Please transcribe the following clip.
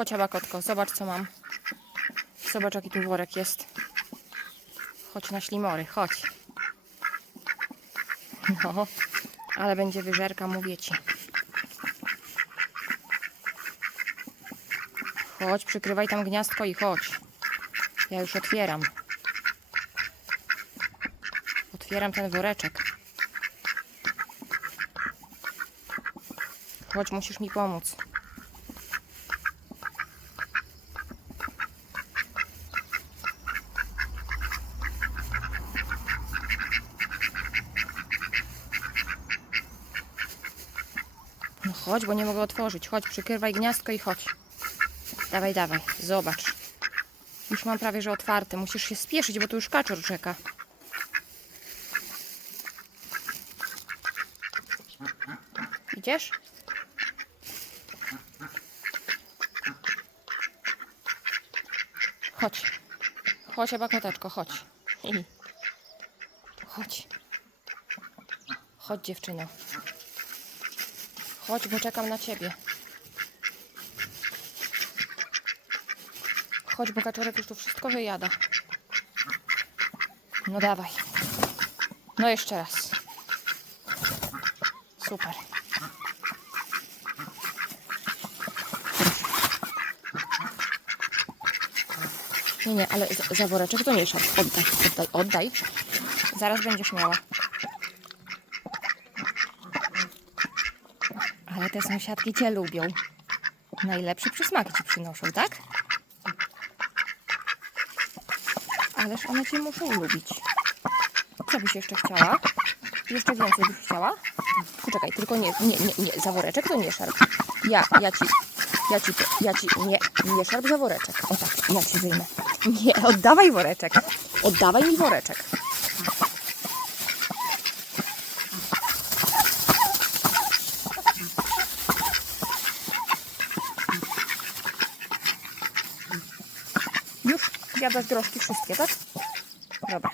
Chodź, Abakotko, zobacz co mam. Zobacz jaki tu worek jest. Chodź na ślimory, chodź. No, ale będzie wyżerka, mówię ci. Chodź, przykrywaj tam gniazdko i chodź. Ja już otwieram. Otwieram ten woreczek. Chodź, musisz mi pomóc. Chodź, bo nie mogę otworzyć. Chodź, przykrywaj gniazdko i chodź. Dawaj, dawaj, zobacz. Już mam prawie, że otwarte. Musisz się spieszyć, bo tu już kaczor czeka. Idziesz? Chodź. Chodź, abakoteczko, chodź. Hi. Chodź. Chodź, dziewczyno. Chodź, bo czekam na ciebie. Chodź, bo kaczorek już tu wszystko wyjada. No dawaj. No jeszcze raz. Super. Nie, nie, ale za, za woreczek to nie. Oddaj, oddaj, oddaj. Zaraz będziesz miała. Ale te sąsiadki cię lubią. Najlepszy przysmak ci przynoszą, tak? Ależ one cię muszą lubić. Co byś jeszcze chciała? Jeszcze więcej byś chciała? Poczekaj, tylko nie, nie, nie, nie, za woreczek to nie szarp. Ja, ja ci, ja ci, ja ci, nie, nie szarp za woreczek. O tak, ja ci wyjmę. Nie, oddawaj woreczek. Oddawaj mi woreczek. Już, ja bez drożdżki wszystkie, tak? Dobra.